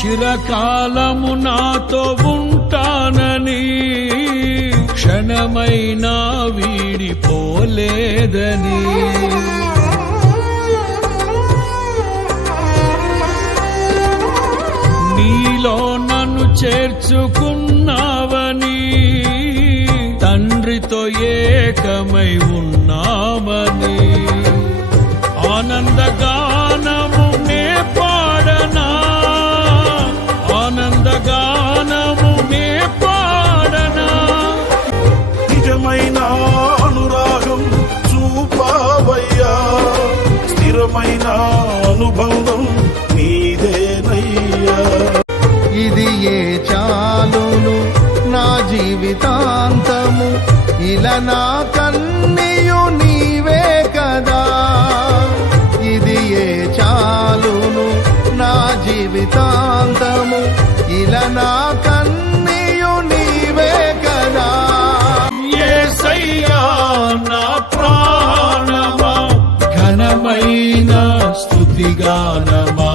చిరకాలము నాతో ఉంటానని క్షణమైనా వీడిపోలేదని నీలో నన్ను చేర్చుకున్నావని తండ్రితో ఏకమై ఉన్నామని ఆనందగానము నే పాడనా ఆనందగానము నే పాడనా నిజమైన అనురాగం చూపావయ్యా స్థిరమైన అనుబంధం నీదేనయ్యా ఇది ఏ చాలును నా జీవితాంతము ఇలా నా కన్నీయు నీవే కదా ఇది ఏ చాలును నా జీవితాంతము ఇలా నా కన్నీయు నీవే కదా యేసయ్యా నా ప్రాణమా ఘనమైన స్తుతిగానమా